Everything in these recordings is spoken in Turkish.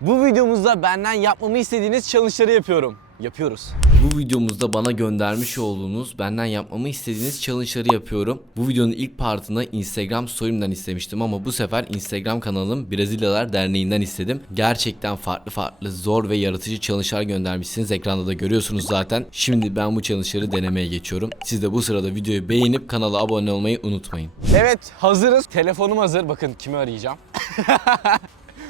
Bu videomuzda benden yapmamı istediğiniz challenge'ları yapıyorum. Yapıyoruz. Bu videomuzda bana göndermiş olduğunuz benden yapmamı istediğiniz challenge'ları yapıyorum. Bu videonun ilk partını Instagram story'imden istemiştim ama bu sefer Instagram kanalım Brezilyalar Derneği'nden istedim. Gerçekten farklı farklı zor ve yaratıcı challenge'lar göndermişsiniz. Ekranda da görüyorsunuz zaten. Şimdi ben bu challenge'ları denemeye geçiyorum. Siz de bu sırada videoyu beğenip kanala abone olmayı unutmayın. Evet hazırız. Telefonum hazır. Bakın kimi arayacağım.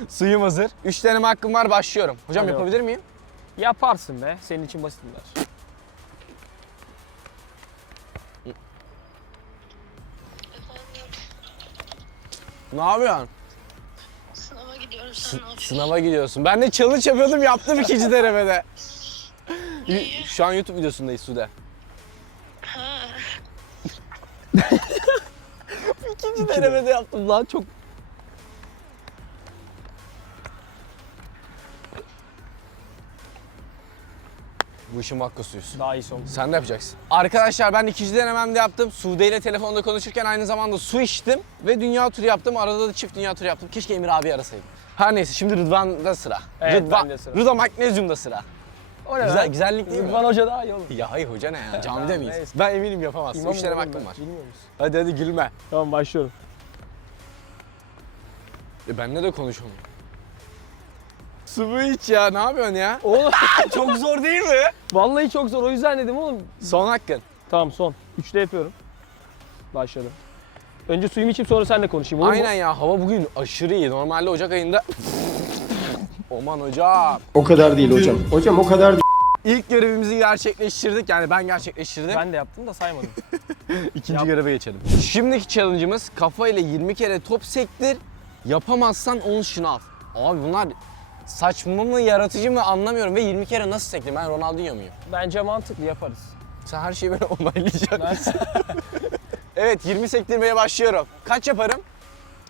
Suyum hazır. Üç tane hakkım var başlıyorum. Hocam Hadi yapabilir yok. miyim? Yaparsın be. Senin için basit bunlar. Ne yapıyorsun? Sınava gidiyorum. Sen ne Sınava gidiyorsun. Ben de challenge yapıyordum. Yaptım ikinci denemede. Şu an YouTube videosundayız Sude. i̇kinci denemede de. yaptım lan çok Bu işin vakkosuyuz. Daha iyi oldu. Sen de ya. yapacaksın. Arkadaşlar ben ikinci denememde yaptım. Sude ile telefonda konuşurken aynı zamanda su içtim. Ve dünya turu yaptım. Arada da çift dünya turu yaptım. Keşke Emir abi arasaydım. Her neyse şimdi Rıdvan'da sıra. Evet, Rıdvan, sıra. Rıdvan Magnezyum'da sıra. O ne Güzel, ben? güzellik değil mi? Rıdvan Hoca daha iyi olur. Ya hayır hoca ne ya? Camide miyiz? Neyse. Ben eminim yapamazsın. İmam Bu Üç tane hakkım var. Hadi hadi gülme. Tamam başlıyorum. E benle de konuşalım. Su mu iç ya? Ne yapıyorsun ya? Oğlum çok zor değil mi? Vallahi çok zor. O yüzden dedim oğlum. Son hakkın. Tamam son. Üçte yapıyorum. Başladım. Önce suyumu içip sonra seninle konuşayım olur Aynen mu? ya hava bugün aşırı iyi. Normalde Ocak ayında... Oman hocam. O kadar değil hocam. Hocam o kadar değil. İlk görevimizi gerçekleştirdik yani ben gerçekleştirdim. Ben de yaptım da saymadım. İkinci Yap. göreve geçelim. Şimdiki challenge'ımız kafayla 20 kere top sektir. Yapamazsan 10 şınav. Abi bunlar saçma mı yaratıcı mı anlamıyorum ve 20 kere nasıl sekti? Ben yani Ronaldinho muyum? Bence mantıklı yaparız. Sen her şeyi böyle onaylayacaksın. evet 20 sektirmeye başlıyorum. Kaç yaparım?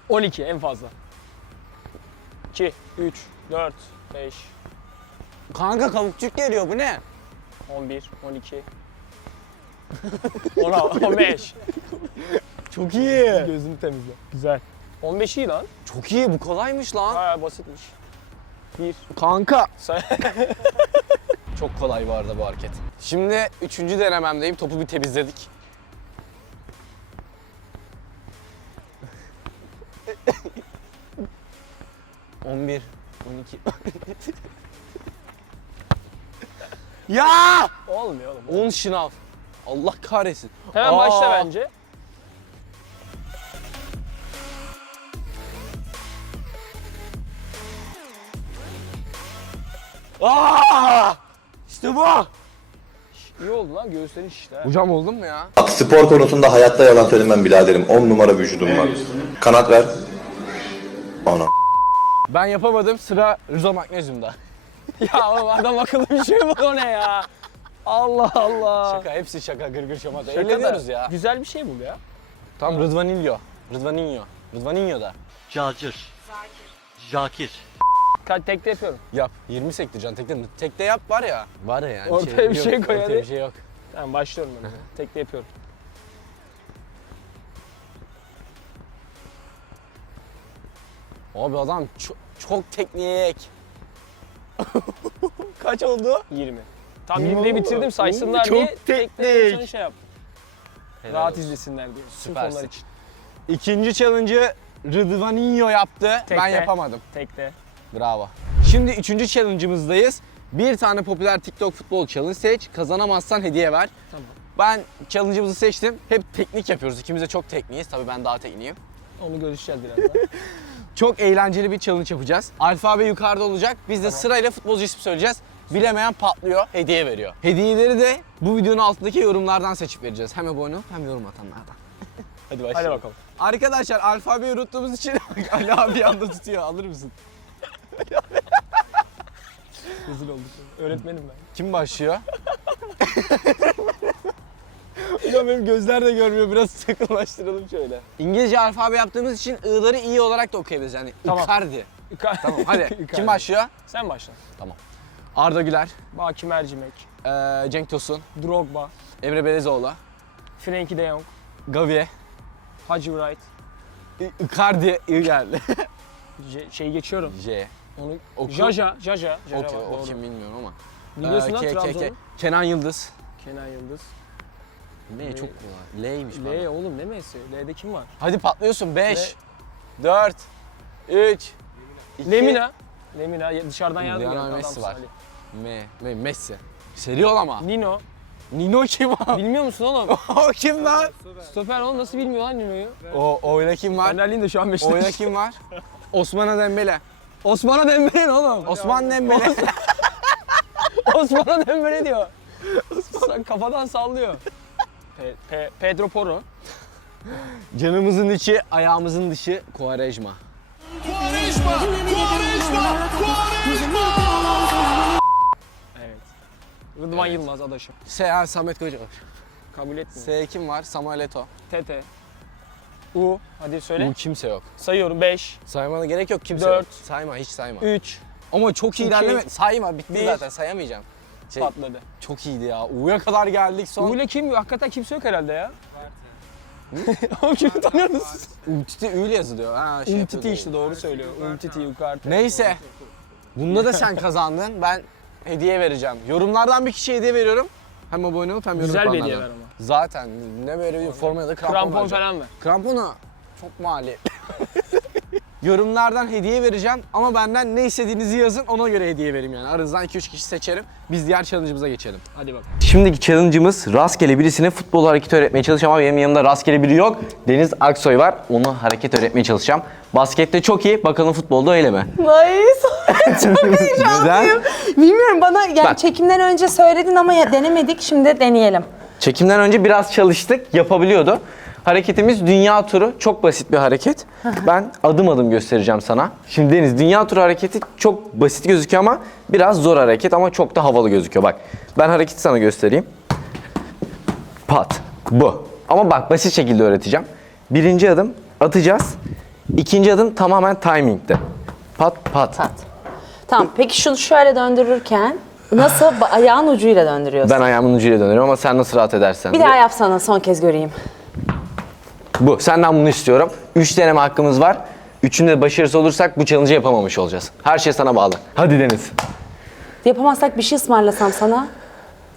12 en fazla. 2, 3, 4, 5. Kanka kavukçuk geliyor bu ne? 11, 12. 16, <10, gülüyor> 15. Çok iyi. Gözünü temizle. Güzel. 15 iyi lan. Çok iyi bu kolaymış lan. Ha basitmiş. Bir. Kanka. Çok kolay bu arada bu hareket. Şimdi üçüncü denememdeyim. Topu bir temizledik. On bir. On iki. Ya! Olmuyor oğlum. On şınav. Allah kahretsin. Hemen Aa! başla bence. Aaa! İşte bu! İyi oldu lan göğüslerin şişti ha. Hocam oldun mu ya? Bak spor konusunda hayatta yalan söylemem biraderim. 10 numara vücudum evet, var. Üstüne. Kanat ver. Ana. Ben yapamadım sıra Rıza Magnezyum'da. ya oğlum adam, adam akıllı bir şey bu o ne ya? Allah Allah. Şaka hepsi şaka gır gırgır şamata. Eğleniyoruz ya. Güzel bir şey bu ya. Tam Rıdvan İlyo. Rıdvan İlyo. Rıdvan İlyo da. Cacır. Zakir. Zakir. Kalk Tek, tekte yapıyorum. Yap. 20 sekti can tekte. Yap. Tekte yap var ya. Var ya yani. Ortaya şey, bir yok, şey koy Ortaya bir şey yok. Tamam başlıyorum ben. tekte yapıyorum. Abi adam ço çok, çok teknik. Kaç oldu? 20. Tam ne 20 bitirdim saysınlar diye. Çok teknik. Tekne şey yap. Helal Rahat olsun. izlesinler diye. Süpersin. Için. İkinci challenge'ı Rıdvaninho yaptı. Tekte. Ben yapamadım. Tekte. Bravo. Şimdi üçüncü challenge'ımızdayız. Bir tane popüler TikTok futbol challenge seç. Kazanamazsan hediye ver. Tamam. Ben challenge'ımızı seçtim. Hep teknik yapıyoruz. İkimiz de çok tekniğiz. Tabii ben daha tekniyim. Onu görüşeceğiz birazdan. çok eğlenceli bir challenge yapacağız. Alfabe yukarıda olacak. Biz de tamam. sırayla futbolcu ismi söyleyeceğiz. Bilemeyen patlıyor, hediye veriyor. Hediyeleri de bu videonun altındaki yorumlardan seçip vereceğiz. Hem abone ol, hem yorum atanlardan. Hadi başlayalım. Hadi bakalım. Arkadaşlar alfabeyi unuttuğumuz için Ali abi yanda tutuyor. alır mısın? Hızır olduk. Öğretmenim ben. Kim başlıyor? Ulan benim gözler de görmüyor. Biraz sakınlaştıralım şöyle. İngilizce alfabe yaptığımız için ı'ları iyi olarak da okuyabiliriz. Yani tamam. ıkardı. İkardi. tamam hadi. İkardi. Kim başlıyor? Sen başla. Tamam. Arda Güler. Baki Mercimek. Ee, Cenk Tosun. Drogba. Emre Belezoğlu. Frenkie de Jong. Gavi. Haji Wright. Icardi iyi geldi. şey geçiyorum. J. Onu oku. Jaja, Jaja. Jaja okay, var, o kim bilmiyorum ama. Biliyorsun ee, lan Trabzon'u. Kenan Yıldız. Kenan Yıldız. M, M çok kolay. L'ymiş L bana. L oğlum ne M'si? L'de kim var? Hadi patlıyorsun. 5, 4, 3, 2. Lemina. Lemina dışarıdan yardım Lemina yardım. Messi var. Hali. M, M, Me, Messi. Seri ol ama. Nino. Nino kim var? bilmiyor musun oğlum? o kim lan? Stoper oğlum nasıl bilmiyor lan Nino'yu? o, oyuna kim var? Fenerliğin de şu an Beşiktaş. Oyuna kim var? Osman Adembele. Osman'a Dembele ne oğlum? Hadi Osman Dembele. Osman'a Dembele diyor. Osman. Sen kafadan sallıyor. Pe- Pe- Pedro Poro. Canımızın içi, ayağımızın dışı Quaresma. Quaresma! Quaresma! Quaresma! Evet. Rıdvan evet. Yılmaz adaşım. Seher Samet Kılıç Kabul etmiyor. S A. kim var? Samuel Eto. Tete. U. Hadi söyle. U kimse yok. Sayıyorum 5. Saymana gerek yok kimse 4, yok. Sayma hiç sayma. 3. Ama çok iyi ilerleme. Şey. Sayma bitti bir, zaten sayamayacağım. Şey, patladı. Çok iyiydi ya. U'ya kadar geldik son. U kim? Hakikaten kimse yok herhalde ya. Oğlum kimi tanıyorsunuz? Ümtiti Ü ile yazılıyor. Ha, şey Ümtiti um işte doğru söylüyor. Ümtiti yukarı. Neyse. Bunda da sen kazandın. Ben hediye vereceğim. Yorumlardan bir kişiye hediye veriyorum. Hem abone olup hem yorum Güzel bir hediye ama. Zaten ne böyle bir formaya da krampon. Krampon var. falan mı? Krampona çok mali. yorumlardan hediye vereceğim ama benden ne istediğinizi yazın ona göre hediye vereyim yani. Aranızdan 2-3 kişi seçerim. Biz diğer challenge'ımıza geçelim. Hadi bakalım. Şimdiki challenge'ımız rastgele birisine futbol hareketi öğretmeye çalışacağım ama benim yanımda rastgele biri yok. Deniz Aksoy var. Onu hareket öğretmeye çalışacağım. Baskette çok iyi. Bakalım futbolda öyle mi? Vay çok heyecanlıyım. Bilmiyorum bana yani Bak. çekimden önce söyledin ama ya denemedik. Şimdi deneyelim. Çekimden önce biraz çalıştık. Yapabiliyordu. Hareketimiz dünya turu. Çok basit bir hareket. ben adım adım göstereceğim sana. Şimdi Deniz dünya turu hareketi çok basit gözüküyor ama biraz zor hareket ama çok da havalı gözüküyor. Bak ben hareketi sana göstereyim. Pat. Bu. Ama bak basit şekilde öğreteceğim. Birinci adım atacağız. İkinci adım tamamen timing'de. Pat pat. Pat. Tamam peki şunu şöyle döndürürken nasıl ayağın ucuyla döndürüyorsun? Ben ayağımın ucuyla döndürüyorum ama sen nasıl rahat edersen. Bir diye. daha yapsana son kez göreyim. Bu. Senden bunu istiyorum. Üç deneme hakkımız var. Üçünde başarısı olursak bu challenge'ı yapamamış olacağız. Her şey sana bağlı. Hadi Deniz. Yapamazsak bir şey ısmarlasam sana.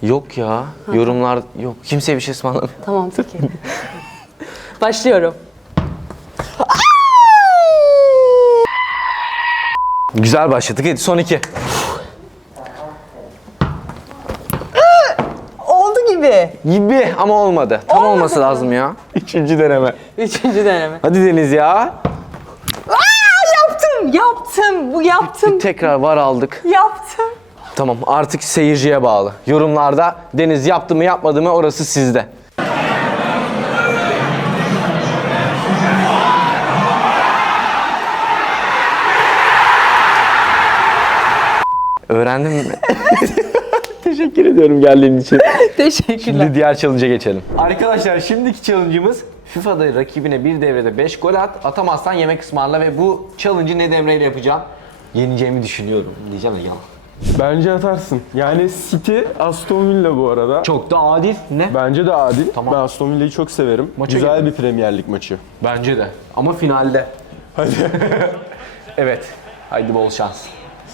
Yok ya. Ha. Yorumlar yok. Kimseye bir şey ısmarlamıyor. Tamam peki. Başlıyorum. Güzel başladık. Hadi son iki. Oldu gibi. Gibi ama olmadı. Tam olmadı olması mı? lazım ya. Üçüncü deneme. Üçüncü deneme. Hadi Deniz ya. Aa, yaptım, yaptım, bu yaptım. Bir, bir tekrar var aldık. Yaptım. Tamam, artık seyirciye bağlı. Yorumlarda Deniz yaptı mı yapmadı mı orası sizde. Öğrendim mi? teşekkür ediyorum geldiğin için. Teşekkürler. Şimdi diğer challenge'a geçelim. Arkadaşlar şimdiki challenge'ımız FIFA'da rakibine bir devrede 5 gol at, atamazsan yemek ısmarla ve bu challenge'ı ne devreyle yapacağım? Yeneceğimi düşünüyorum. Ne diyeceğim ya. Bence atarsın. Yani City Aston Villa bu arada. Çok da adil. Ne? Bence de adil. Tamam. Ben Aston Villa'yı çok severim. Maça Güzel gidelim. bir Premier Lig maçı. Bence de. Ama finalde. Hadi. evet. Haydi bol şans.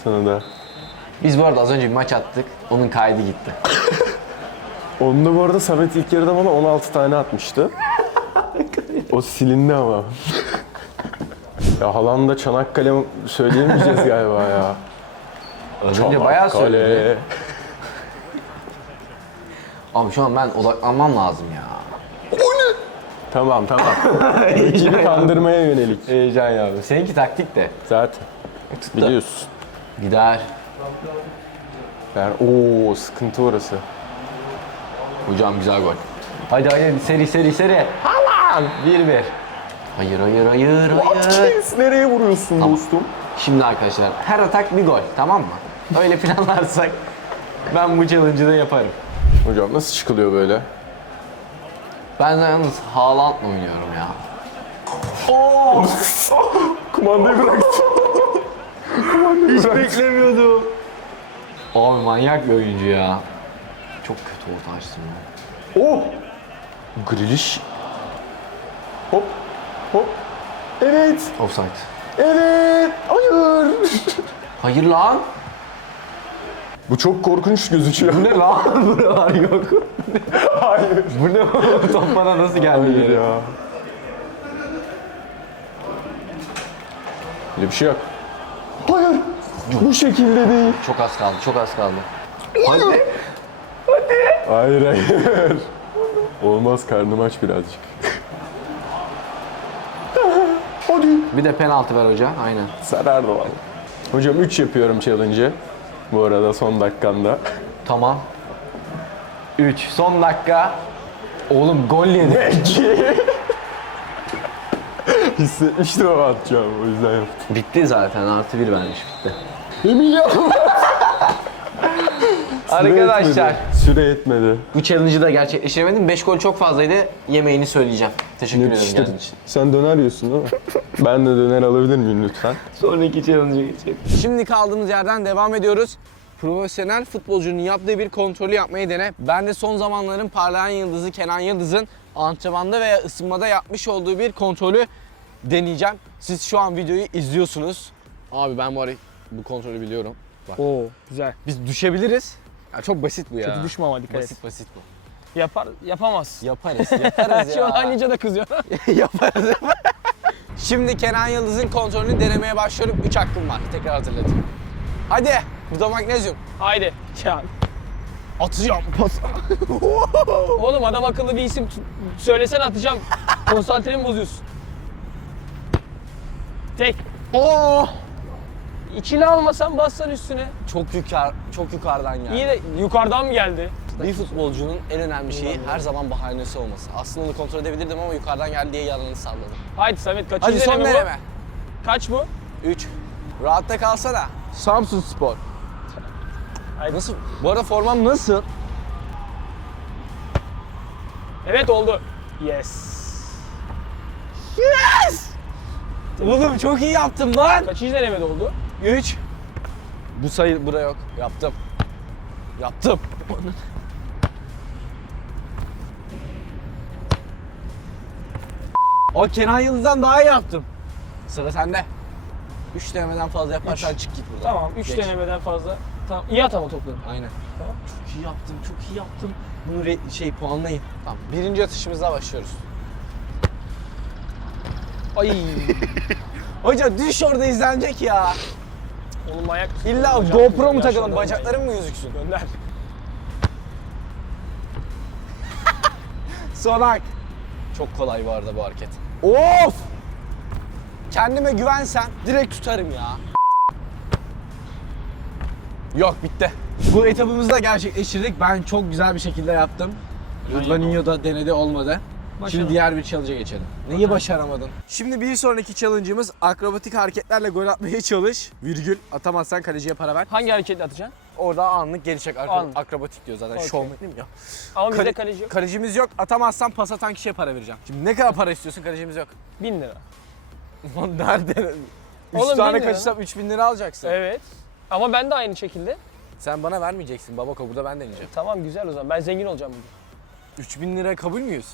Sana da. Biz bu arada az önce bir maç attık. Onun kaydı gitti. onun da bu arada Samet ilk yarıda bana 16 tane atmıştı. o silindi ama. ya halanda Çanakkale söyleyemeyeceğiz galiba ya. Az önce bayağı söyledi. Abi şu an ben odaklanmam lazım ya. Tamam tamam. Rakibi kandırmaya yönelik. Heyecan ya. Seninki taktik de. Zaten. Tuttu. Biliyorsun. Gider. Ver. o sıkıntı orası. Hocam güzel gol. Haydi haydi seri seri seri. Alan. bir 1 Hayır hayır hayır What hayır. Watkins nereye vuruyorsun tamam. dostum? Şimdi arkadaşlar her atak bir gol tamam mı? Öyle planlarsak ben bu challenge'ı da yaparım. Hocam nasıl çıkılıyor böyle? Ben de yalnız mı oynuyorum ya. Oo! Kumandayı bıraktım. Hiç beklemiyordum. Abi manyak bir oyuncu ya. Çok kötü orta açtım ya. Oh! Griliş. Hop. Hop. Evet. Offside. Evet. Hayır. Hayır lan. Bu çok korkunç gözüküyor. Bu ne lan? Buralar yok. Hayır. Bu ne? Top bana nasıl geldi? Hayır ya. Öyle işte bir şey yok. Yok. Bu şekilde değil. Çok az kaldı, çok az kaldı. Hadi. Hadi. Hayır, hayır. Olmaz, karnım aç birazcık. Hadi. Bir de penaltı ver hoca, aynen. Sarardı vallahi. Hocam üç yapıyorum challenge'ı. Bu arada son dakikanda. tamam. Üç, son dakika. Oğlum gol yedi. hissetmişti o atacağım o yüzden yaptım. Bitti zaten artı bir vermiş bitti. Emiliano Arkadaşlar. Süre yetmedi. Bu challenge'ı da gerçekleştiremedim. 5 gol çok fazlaydı. Yemeğini söyleyeceğim. Teşekkür evet, ederim geldiğin işte için. Sen döner yiyorsun değil mi? ben de döner alabilir miyim lütfen? Sonraki challenge'a geçelim. Şimdi kaldığımız yerden devam ediyoruz. Profesyonel futbolcunun yaptığı bir kontrolü yapmayı dene. Ben de son zamanların parlayan yıldızı Kenan Yıldız'ın antrenmanda veya ısınmada yapmış olduğu bir kontrolü deneyeceğim. Siz şu an videoyu izliyorsunuz. Abi ben bu aray bu kontrolü biliyorum. Bak. Oo güzel. Biz düşebiliriz. Ya çok basit bu çok ya. Kötü düşme ama dikkat Basit et. basit bu. Yapar, yapamaz. Yaparız, yaparız ya. Şu an anneyince de kızıyor. yaparız. Şimdi Kenan Yıldız'ın kontrolünü denemeye başlıyorum. Üç hakkım var. Tekrar hatırlatayım. Hadi. Bu da magnezyum. Haydi. Çal. Atacağım. Oğlum adam akıllı bir isim söylesen atacağım. Konsantremi bozuyorsun. Tek. Oo. Oh. İçini almasan bassan üstüne. Çok yukar çok yukarıdan geldi. İyi de yukarıdan mı geldi? Bir futbolcunun en önemli şeyi her zaman bahanesi olması. Aslında onu kontrol edebilirdim ama yukarıdan geldi diye yanını salladım. Haydi Samet Hadi kaç Hadi son deneme. Kaç bu? 3. Rahatta kalsana. Samsun Spor. Haydi. Nasıl? Bu arada formam nasıl? Evet oldu. Yes. Yeah! Oğlum çok iyi yaptım lan. Kaçıncı denemede oldu? 3. Bu sayı buraya yok. Yaptım. Yaptım. o Kenan Yıldız'dan daha iyi yaptım. Sıra sende. 3 denemeden fazla yaparsan üç. çık git buradan. Tamam 3 denemeden fazla. Tamam. İyi at ama tamam. topları. Aynen. Tamam. Çok iyi yaptım, çok iyi yaptım. Bunu şey puanlayın. Tamam. Birinci atışımıza başlıyoruz. Ay. hocam düş orada izlenecek ya. Oğlum manyak. İlla o, GoPro mu takalım bacaklarım mı gözüksün? Gönder. Sonak. Çok kolay bu arada bu hareket. Of! Kendime güvensen direkt tutarım ya. Yok bitti. Bu etapımızı da gerçekleştirdik. Ben çok güzel bir şekilde yaptım. Rıdvan İnyo da ol. denedi olmadı. Başaramadım. Şimdi diğer bir challenge'a geçelim. Neyi başaramadın? Şimdi bir sonraki challenge'ımız akrobatik hareketlerle gol atmaya çalış. Virgül atamazsan kaleciye para ver. Hangi hareketle atacaksın? Orada anlık gelecek akro- anlık. akrobatik diyor zaten. Okay. Şovmen değil mi ya? Ama Kale- bizde kaleci yok. Kalecimiz yok. Atamazsan pas atan kişiye para vereceğim. Şimdi ne kadar para istiyorsun? Kalecimiz yok. 1000 lira. Nerede? 3 tane lira, kaçırsam 3000 lira alacaksın. Evet. Ama ben de aynı şekilde. Sen bana vermeyeceksin babako burada ben deneyeceğim. E, tamam güzel o zaman ben zengin olacağım bugün. 3000 lira kabul müyüz?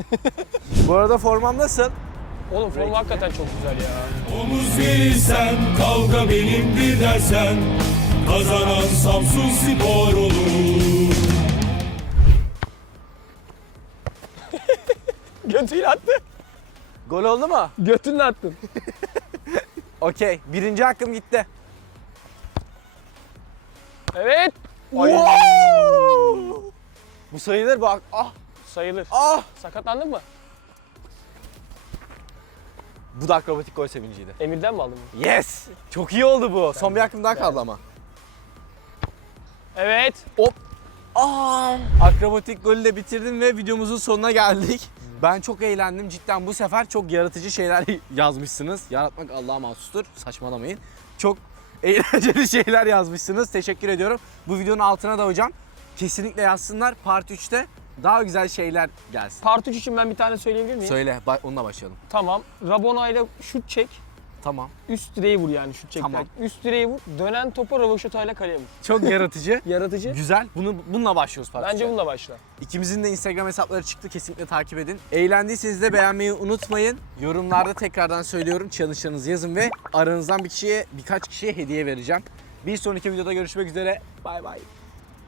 bu arada formam nasıl? Oğlum form hakikaten ya? çok güzel ya. Omuz verirsen, kavga benim bir dersen, kazanan Samsun Spor olur. Götüyle attı. Gol oldu mu? Götünle attım? Okey, birinci hakkım gitti. Evet. Hayır. Wow. Bu sayılır bak. Ah sayılır. Ah! Sakatlandın mı? Bu da akrobatik gol sevinciydi. Emir'den mi aldın bunu? Yes! Çok iyi oldu bu. Sen Son bir hakkım daha kaldı ben... ama. Evet. Hop. Aa! Akrobatik golü de bitirdim ve videomuzun sonuna geldik. Ben çok eğlendim. Cidden bu sefer çok yaratıcı şeyler yazmışsınız. Yaratmak Allah'a mahsustur. Saçmalamayın. Çok eğlenceli şeyler yazmışsınız. Teşekkür ediyorum. Bu videonun altına da hocam. Kesinlikle yazsınlar. Part 3'te daha güzel şeyler gelsin. Part 3 için ben bir tane söyleyebilir miyim? Söyle, ba- onunla başlayalım. Tamam. Rabona ile şut çek. Tamam. Üst direği vur yani şut çek. Tamam. De. Üst direği vur. Dönen topa Ravoşota ile kaleye vur. Çok yaratıcı. yaratıcı. Güzel. Bunu bununla başlıyoruz Part Bence 3'e. bununla başla. İkimizin de Instagram hesapları çıktı. Kesinlikle takip edin. Eğlendiyseniz de beğenmeyi unutmayın. Yorumlarda tamam. tekrardan söylüyorum. Çalışanınızı yazın ve aranızdan bir kişiye, birkaç kişiye hediye vereceğim. Bir sonraki videoda görüşmek üzere. Bay bay.